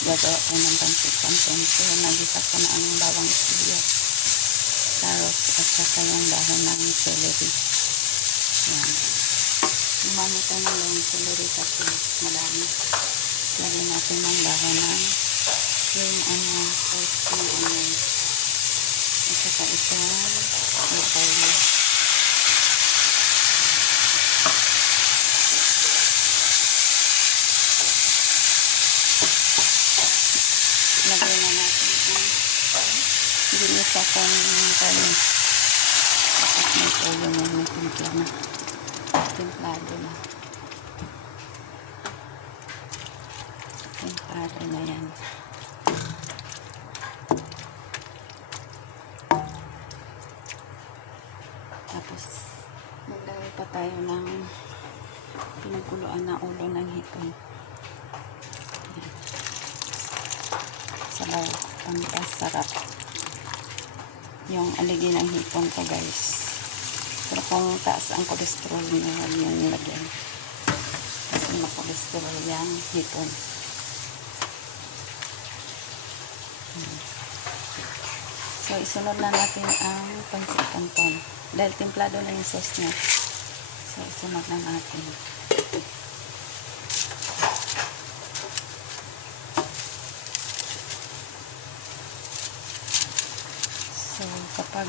gagawa ko ng pancit canton. So, nagisa ko na ang bawang sibuyas, carrots, at saka yung dahon ng celery. Yan. Gumamit tayo ng celery kasi madami. Lagyan natin ng dahon ng yung spicy onion. At saka isang repolyo. Lagyan na natin ang ginisa kong kanin. Tapos may toyo na may timpla na. Timplado na. Timplado na yan. Tapos maglagay pa tayo ng pinagkuluan na ulo ng hipon. Sabaw, pampasarap yung aligi ng hipon ko, guys. Pero kung taas ang cholesterol niya, huwag yung nilagyan kasi makolesterol yung hipon. So isunod na natin ang pancit canton dahil templado na yung sauce niya. So isunod na natin. So, kapag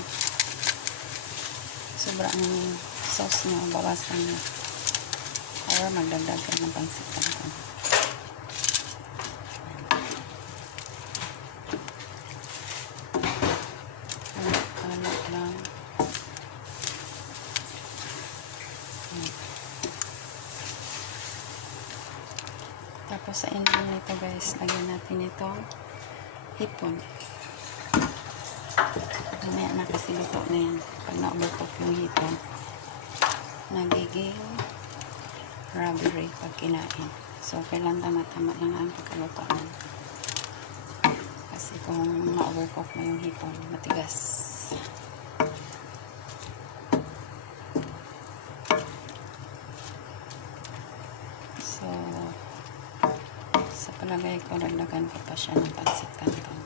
sobrang sauce nyo, bawasan nyo. Or magdagdag ka ng pancit canton. Halak lang. Tapos sa ending nito, guys, lagyan natin itong hipon. Mamaya na kasi luto na yan. Pag na-overcook yung hipon, nagiging rubbery pag kinain. So, kailan tama-tama lang ang pagkaluto na. Kasi kung na-overcook na yung hipon, matigas. So, sa palagay ko, dagdagan ko pa siya ng pancit canton.